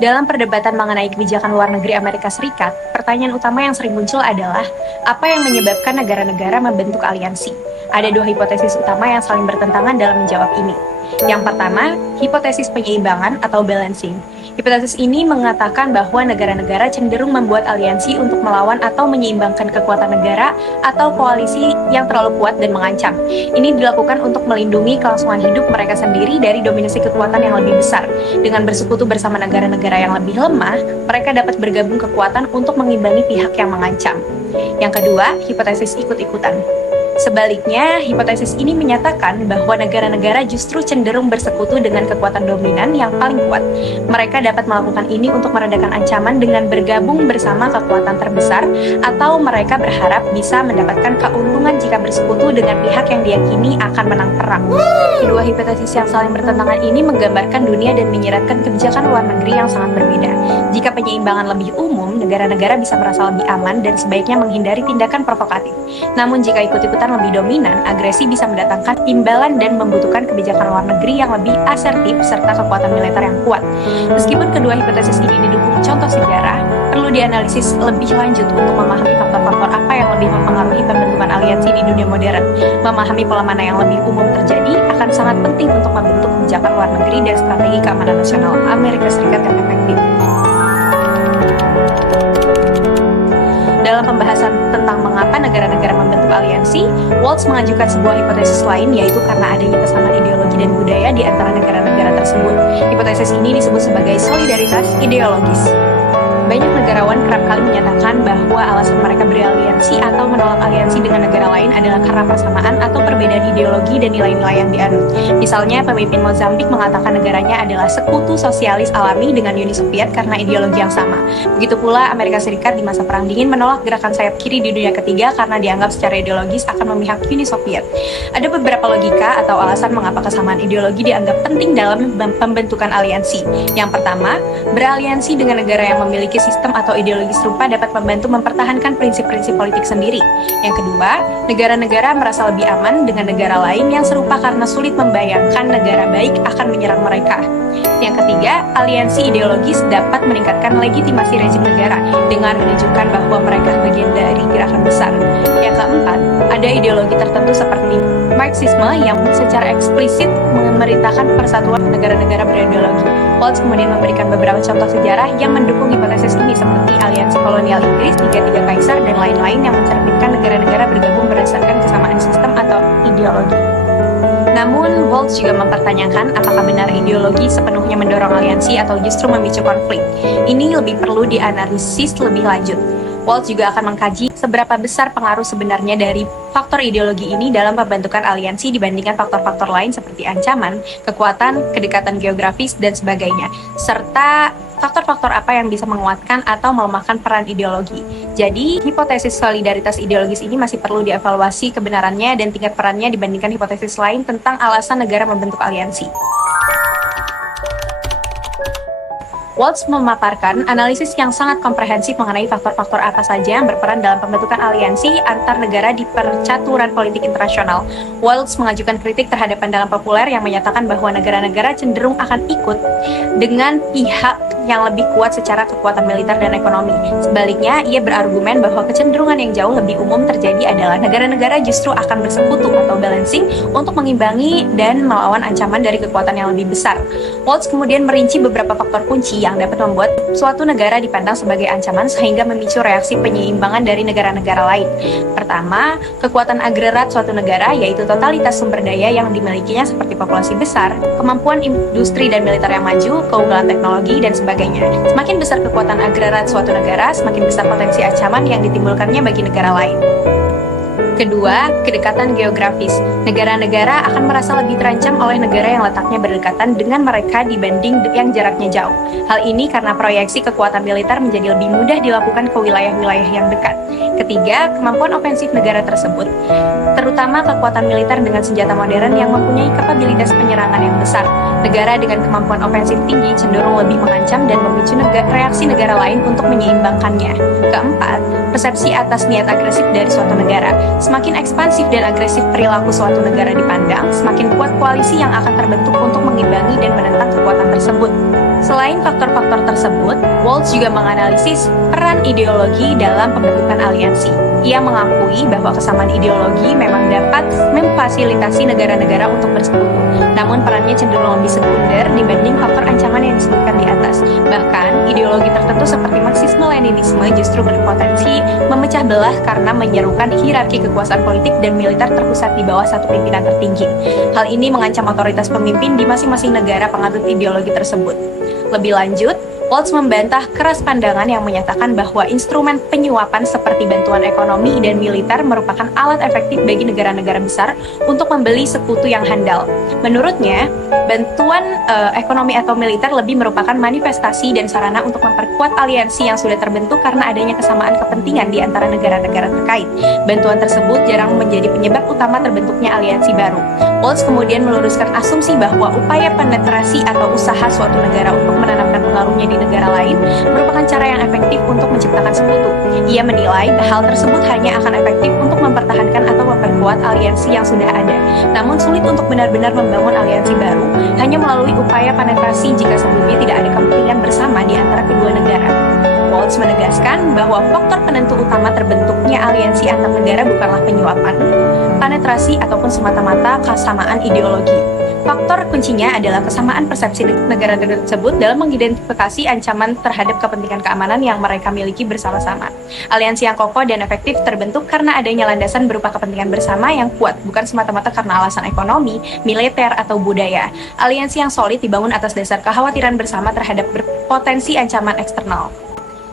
Dalam perdebatan mengenai kebijakan luar negeri Amerika Serikat, pertanyaan utama yang sering muncul adalah apa yang menyebabkan negara-negara membentuk aliansi. Ada dua hipotesis utama yang saling bertentangan dalam menjawab ini. Yang pertama, hipotesis penyeimbangan atau balancing. Hipotesis ini mengatakan bahwa negara-negara cenderung membuat aliansi untuk melawan atau menyeimbangkan kekuatan negara atau koalisi yang terlalu kuat dan mengancam. Ini dilakukan untuk melindungi kelangsungan hidup mereka sendiri dari dominasi kekuatan yang lebih besar. Dengan bersekutu bersama negara-negara yang lebih lemah, mereka dapat bergabung kekuatan untuk mengimbangi pihak yang mengancam. Yang kedua, hipotesis ikut-ikutan. Sebaliknya, hipotesis ini menyatakan bahwa negara-negara justru cenderung bersekutu dengan kekuatan dominan yang paling kuat. Mereka dapat melakukan ini untuk meredakan ancaman dengan bergabung bersama kekuatan terbesar, atau mereka berharap bisa mendapatkan keuntungan jika bersekutu dengan pihak yang diyakini akan menang perang. Kedua hipotesis yang saling bertentangan ini menggambarkan dunia dan menyiratkan kebijakan luar negeri yang sangat berbeda. Jika penyeimbangan lebih umum, negara-negara bisa merasa lebih aman dan sebaiknya menghindari tindakan provokatif. Namun jika ikut-ikutan lebih dominan, agresi bisa mendatangkan imbalan dan membutuhkan kebijakan luar negeri yang lebih asertif serta kekuatan militer yang kuat. Meskipun kedua hipotesis ini didukung contoh sejarah, perlu dianalisis lebih lanjut untuk memahami faktor-faktor apa yang lebih mempengaruhi pembentukan aliansi di dunia modern. Memahami pola mana yang lebih umum terjadi akan sangat penting untuk membentuk kebijakan luar negeri dan strategi keamanan nasional Amerika Serikat yang efektif. Dalam pembahasan tentang mengapa negara-negara membentuk aliansi, Waltz mengajukan sebuah hipotesis lain, yaitu karena adanya kesamaan ideologi dan budaya di antara negara-negara tersebut. Hipotesis ini disebut sebagai solidaritas ideologis. Banyak negarawan kerap kali menyatakan bahwa alasan mereka beraliansi atau menolak aliansi dengan negara lain adalah karena persamaan atau perbedaan ideologi dan nilai-nilai yang dianut. Misalnya, pemimpin Mozambik mengatakan negaranya adalah sekutu sosialis alami dengan Uni Soviet karena ideologi yang sama. Begitu pula Amerika Serikat di masa Perang Dingin menolak gerakan sayap kiri di dunia ketiga karena dianggap secara ideologis akan memihak Uni Soviet. Ada beberapa logika atau alasan mengapa kesamaan ideologi dianggap penting dalam pembentukan aliansi. Yang pertama, beraliansi dengan negara yang memiliki sistem atau ideologi serupa dapat membantu mempertahankan prinsip-prinsip politik sendiri. Yang kedua, negara-negara merasa lebih aman dengan negara lain yang serupa karena sulit membayangkan negara baik akan menyerang mereka. Yang ketiga, aliansi ideologis dapat meningkatkan legitimasi rezim negara dengan menunjukkan bahwa mereka bagian dari gerakan besar. Yang keempat, ada ideologi tertentu seperti Marxisme yang secara eksplisit memerintahkan persatuan negara-negara berideologi. Waltz kemudian memberikan beberapa contoh sejarah yang mendukung hipotesis ini seperti aliansi kolonial Inggris, tiga kaisar, dan lain-lain yang mencerminkan negara-negara bergabung berdasarkan kesamaan sistem atau ideologi. Namun, Waltz juga mempertanyakan apakah benar ideologi sepenuhnya mendorong aliansi atau justru memicu konflik. Ini lebih perlu dianalisis lebih lanjut. Waltz juga akan mengkaji seberapa besar pengaruh sebenarnya dari faktor ideologi ini dalam pembentukan aliansi dibandingkan faktor-faktor lain seperti ancaman, kekuatan, kedekatan geografis, dan sebagainya, serta faktor-faktor apa yang bisa menguatkan atau melemahkan peran ideologi. Jadi, hipotesis solidaritas ideologis ini masih perlu dievaluasi kebenarannya dan tingkat perannya dibandingkan hipotesis lain tentang alasan negara membentuk aliansi. Waltz memaparkan analisis yang sangat komprehensif mengenai faktor-faktor apa saja yang berperan dalam pembentukan aliansi antar negara di percaturan politik internasional. Waltz mengajukan kritik terhadap pandangan populer yang menyatakan bahwa negara-negara cenderung akan ikut dengan pihak yang lebih kuat secara kekuatan militer dan ekonomi. Sebaliknya, ia berargumen bahwa kecenderungan yang jauh lebih umum terjadi adalah negara-negara justru akan bersekutu atau balancing untuk mengimbangi dan melawan ancaman dari kekuatan yang lebih besar. Waltz kemudian merinci beberapa faktor kunci yang dapat membuat suatu negara dipandang sebagai ancaman sehingga memicu reaksi penyeimbangan dari negara-negara lain. Pertama, kekuatan agregat suatu negara, yaitu totalitas sumber daya yang dimilikinya seperti populasi besar, kemampuan industri dan militer yang maju, keunggulan teknologi, dan sebagainya. Semakin besar kekuatan agregat suatu negara, semakin besar potensi ancaman yang ditimbulkannya bagi negara lain. Kedua, kedekatan geografis. Negara-negara akan merasa lebih terancam oleh negara yang letaknya berdekatan dengan mereka dibanding yang jaraknya jauh. Hal ini karena proyeksi kekuatan militer menjadi lebih mudah dilakukan ke wilayah-wilayah yang dekat. Ketiga, kemampuan ofensif negara tersebut, terutama kekuatan militer dengan senjata modern yang mempunyai kapabilitas penyerangan yang besar. Negara dengan kemampuan ofensif tinggi cenderung lebih mengancam dan memicu reaksi negara lain untuk menyeimbangkannya. Keempat, persepsi atas niat agresif dari suatu negara. Semakin ekspansif dan agresif perilaku suatu negara dipandang, semakin kuat koalisi yang akan terbentuk untuk mengimbangi dan menentang kekuatan tersebut. Selain faktor-faktor tersebut, Waltz juga menganalisis peran ideologi dalam pembentukan aliansi. Ia mengakui bahwa kesamaan ideologi memang dapat memfasilitasi negara-negara untuk bersekutu, namun perannya cenderung lebih sekunder dibanding faktor ancaman yang disebutkan di atas. Bahkan, ideologi tertentu seperti Marxisme-Leninisme justru berpotensi memecah belah karena menyerukan hierarki kekuasaan politik dan militer terpusat di bawah satu pimpinan tertinggi. Hal ini mengancam otoritas pemimpin di masing-masing negara penganut ideologi tersebut. Lebih lanjut, Waltz membantah keras pandangan yang menyatakan bahwa instrumen penyuapan seperti bantuan ekonomi dan militer merupakan alat efektif bagi negara-negara besar untuk membeli sekutu yang handal. Menurutnya, bantuan ekonomi atau militer lebih merupakan manifestasi dan sarana untuk memperkuat aliansi yang sudah terbentuk karena adanya kesamaan kepentingan di antara negara-negara terkait. Bantuan tersebut jarang menjadi penyebab utama terbentuknya aliansi baru. Waltz kemudian meluruskan asumsi bahwa upaya penetrasi atau usaha suatu negara untuk menanamkan pengaruhnya di negara lain merupakan cara yang efektif untuk menciptakan sekutu. Ia menilai hal tersebut hanya akan efektif untuk mempertahankan atau memperkuat aliansi yang sudah ada, namun sulit untuk benar-benar membangun aliansi baru hanya melalui upaya penetrasi jika sebelumnya tidak ada kepentingan bersama di antara kedua negara. Waltz menegaskan bahwa faktor penentu utama terbentuknya aliansi antar negara bukanlah penyuapan, penetrasi, ataupun semata-mata kesamaan ideologi. Faktor kuncinya adalah kesamaan persepsi negara-negara tersebut dalam mengidentifikasi ancaman terhadap kepentingan keamanan yang mereka miliki bersama-sama. Aliansi yang kokoh dan efektif terbentuk karena adanya landasan berupa kepentingan bersama yang kuat, bukan semata-mata karena alasan ekonomi, militer, atau budaya. Aliansi yang solid dibangun atas dasar kekhawatiran bersama terhadap berpotensi ancaman eksternal.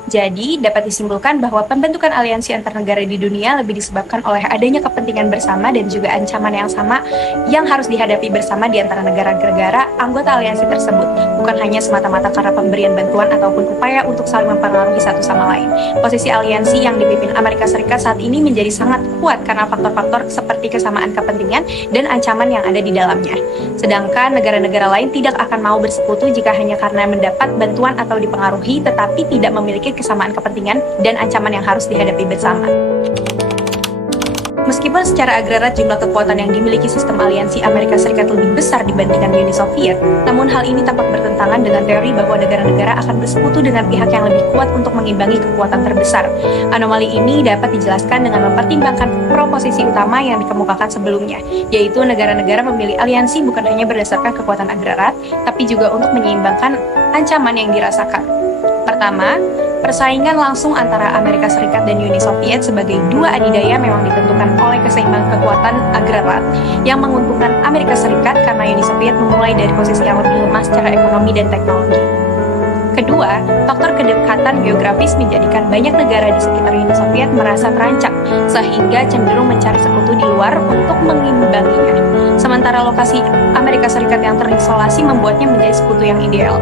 Jadi, dapat disimpulkan bahwa pembentukan aliansi antar negara di dunia lebih disebabkan oleh adanya kepentingan bersama dan juga ancaman yang sama yang harus dihadapi bersama di antara negara-negara anggota aliansi tersebut, bukan hanya semata-mata karena pemberian bantuan ataupun upaya untuk saling mempengaruhi satu sama lain. Posisi aliansi yang dipimpin Amerika Serikat saat ini menjadi sangat kuat karena faktor-faktor seperti kesamaan kepentingan dan ancaman yang ada di dalamnya. Sedangkan negara-negara lain tidak akan mau bersekutu jika hanya karena mendapat bantuan atau dipengaruhi, tetapi tidak memiliki kesamaan kepentingan dan ancaman yang harus dihadapi bersama. Meskipun secara agregat jumlah kekuatan yang dimiliki sistem aliansi Amerika Serikat lebih besar dibandingkan Uni Soviet, namun hal ini tampak bertentangan dengan teori bahwa negara-negara akan bersekutu dengan pihak yang lebih kuat untuk mengimbangi kekuatan terbesar. Anomali ini dapat dijelaskan dengan mempertimbangkan proposisi utama yang dikemukakan sebelumnya, yaitu negara-negara memilih aliansi bukan hanya berdasarkan kekuatan agregat, tapi juga untuk menyeimbangkan ancaman yang dirasakan. Pertama, persaingan langsung antara Amerika Serikat dan Uni Soviet sebagai dua adidaya memang ditentukan oleh keseimbangan kekuatan agregat yang menguntungkan Amerika Serikat karena Uni Soviet memulai dari posisi yang lebih lemah secara ekonomi dan teknologi. Kedua, faktor kedekatan geografis menjadikan banyak negara di sekitar Uni Soviet merasa terancam, sehingga cenderung mencari sekutu di luar untuk mengimbanginya. Sementara lokasi Amerika Serikat yang terisolasi membuatnya menjadi sekutu yang ideal.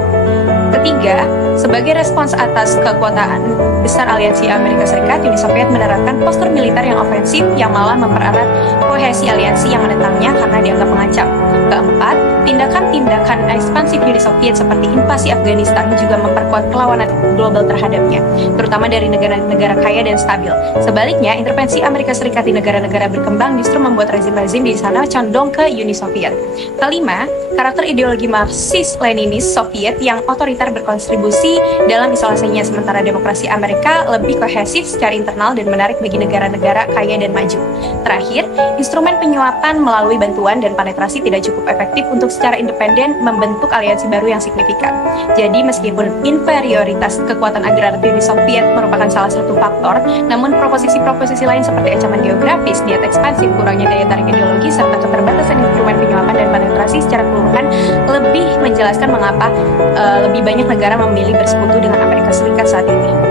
Ketiga, sebagai respons atas kekuatan besar aliansi Amerika Serikat, Uni Soviet menerapkan postur militer yang ofensif yang malah mempererat kohesi aliansi yang menentangnya karena dianggap mengancam. Keempat, tindakan-tindakan ekspansif Uni Soviet seperti invasi Afghanistan juga memperkuat perlawanan global terhadapnya, terutama dari negara-negara kaya dan stabil. Sebaliknya, intervensi Amerika Serikat di negara-negara berkembang justru membuat rezim-rezim di sana condong ke Uni Soviet. Kelima, karakter ideologi Marxis-Leninis Soviet yang otoriter berkontribusi dalam isolasinya, sementara demokrasi Amerika lebih kohesif secara internal dan menarik bagi negara-negara kaya dan maju. Terakhir, instrumen penyuapan melalui bantuan dan penetrasi tidak cukup efektif untuk secara independen membentuk aliansi baru yang signifikan. Jadi, meskipun inferioritas kekuatan agraris Uni Soviet merupakan salah satu faktor, namun proposisi-proposisi lain seperti ancaman geografis, niat ekspansif, kurangnya daya tarik ideologi, serta keterbatasan instrumen penyuapan dan penetrasi secara keseluruhan lebih menjelaskan mengapa lebih banyak negara memilih bersekutu dengan Amerika Serikat saat ini.